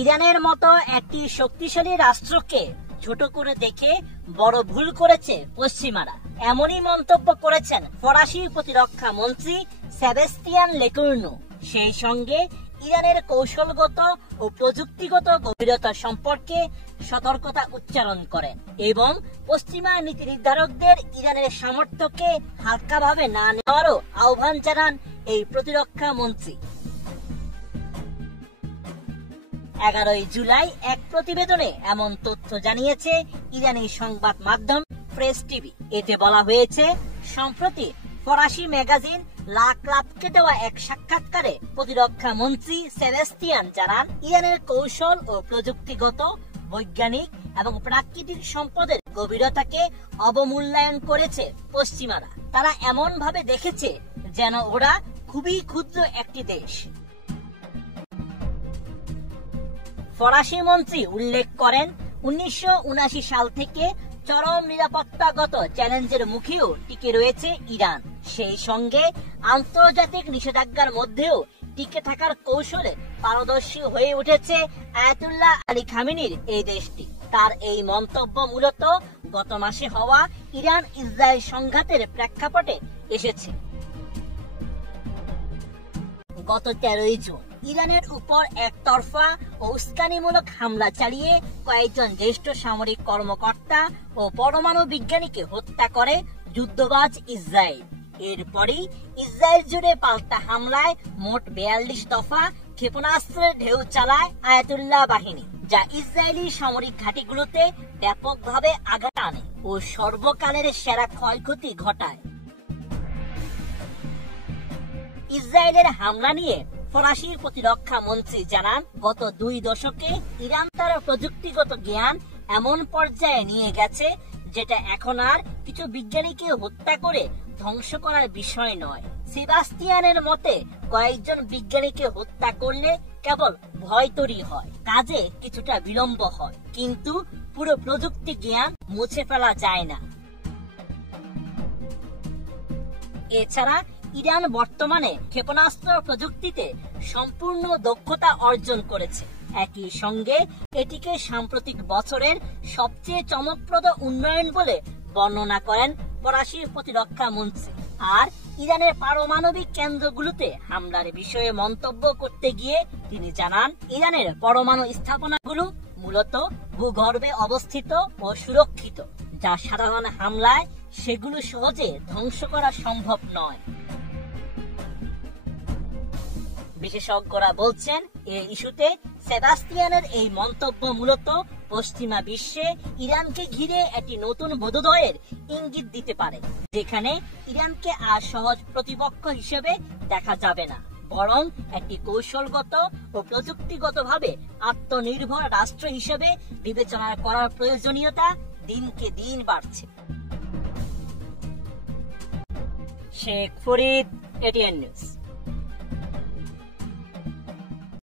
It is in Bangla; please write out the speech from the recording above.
ইরানের মতো একটি শক্তিশালী রাষ্ট্রকে ছোট করে দেখে বড় ভুল করেছে পশ্চিমারা, এমনই মন্তব্য করেছেন ফরাসি প্রতিরক্ষা মন্ত্রী সেবাস্তিয়ান লেকুর্নু। সেই সঙ্গে ইরানের কৌশলগত ও প্রযুক্তিগত গভীরতা সম্পর্কে সতর্কতা উচ্চারণ করেন এবং পশ্চিমা নীতি নির্ধারকদের ইরানের সামর্থ্যকে হালকাভাবে না নেওয়ারও আহ্বান জানান এই প্রতিরক্ষা মন্ত্রী। 11 জুলাই এক প্রতিবেদনে এমন তথ্য জানিয়েছে ইরানি সংবাদ মাধ্যম প্রেস টিভি। এতে বলা হয়েছে, সম্প্রতি ফরাসি ম্যাগাজিন লা ক্লাবকে দেওয়া এক সাক্ষাৎকারে প্রতিরক্ষা মন্ত্রী সেবাস্তিয়ান জানান, ইরানের কৌশল ও প্রযুক্তিগত, বৈজ্ঞানিক এবং প্রাকৃতিক সম্পদের গভীরতাকে অবমূল্যায়ন করেছে পশ্চিমারা। তারা এমন ভাবে দেখেছে যেন ওরা খুবই ক্ষুদ্র একটি দেশ। ফরাসি মন্ত্রী উল্লেখ করেন, 1979 সাল থেকে চরম নিরাপত্তাগত চ্যালেঞ্জের মুখেও টিকে রয়েছে ইরান। সেই সঙ্গে আন্তর্জাতিক নিষেধাজ্ঞার মধ্যেও টিকে থাকার কৌশলে পারদর্শী হয়ে উঠেছে আয়াতুল্লাহ আলী খামেনির এই দেশটি। তার এই মন্তব্য মূলত গত মাসে হওয়া ইরান ইসরায়েল সংঘাতের প্রেক্ষাপটে এসেছে। গত 13 জুন ইরানের উপর একতরফা ও উস্কানিমূলক হামলা চালিয়ে কয়েকজন জ্যেষ্ঠ সামরিক কর্মকর্তা ও পরমাণু বিজ্ঞানীকে হত্যা করে যুদ্ধবাজ ইসরায়েল। এরপরই ইসরায়েল জুড়ে পাল্টা হামলায় মোট 42 দফা ক্ষেপণাস্ত্রের ঢেউ চালায় আয়াতুল্লাহ বাহিনী, যা ইসরায়েলি সামরিক ঘাঁটিগুলোতে ব্যাপকভাবে আঘাত আনে ও সর্বকালের সেরা ক্ষয়ক্ষতি ঘটায়। ইসরায়েলের হামলা নিয়ে ফরাসি প্রতিরক্ষা মন্ত্রী জানান, গত 2 দশকে ইরান তার প্রযুক্তিগত জ্ঞান এমন পর্যায়ে নিয়ে গেছে যেটা এখন আর কিছু বিজ্ঞানীকে হত্যা করে ধ্বংস করার বিষয় নয়। সেবাস্তিয়ানের মতে, কয়েকজন বিজ্ঞানীকে হত্যা করলে কেবল ভয় তৈরি হয়, কাজে কিছুটা বিলম্ব হয়, কিন্তু পুরো প্রযুক্তি জ্ঞান মুছে ফেলা যায় না। এছাড়া ইরান বর্তমানে ক্ষেপণাস্ত্র প্রযুক্তিতে সম্পূর্ণ দক্ষতা অর্জন করেছে। একই সঙ্গে এটিকে সাম্প্রতিক বছরের সবচেয়ে চমকপ্রদ উন্নয়ন বলে বর্ণনা করেন ফরাসি প্রতিরক্ষা মন্ত্রী। আর ইরানের পারমাণবিক কেন্দ্রগুলোতে হামলার বিষয়ে মন্তব্য করতে গিয়ে তিনি জানান, ইরানের পরমাণু স্থাপনাগুলো মূলত ভূগর্ভে অবস্থিত ও সুরক্ষিত, যা সাধারণ হামলায় সেগুলো সহজে ধ্বংস করা সম্ভব নয়। বিশেষজ্ঞরা বলছেন, এই ইস্যুতে সেবাস্তিয়ানের এই মন্তব্য মূলত পশ্চিমা বিশ্বে ইরানকে ঘিরে একটি নতুন বোধোদয়ের ইঙ্গিত দিতে পারে, যেখানে ইরানকে আর সহজ প্রতিপক্ষ হিসেবে দেখা যাবে না, বরং একটি কৌশলগত ও প্রযুক্তিগতভাবে আত্মনির্ভর রাষ্ট্র হিসেবে বিবেচনা করার প্রয়োজনীয়তা দিনকে দিন বাড়ছে। Sheikh Farid, ATN news.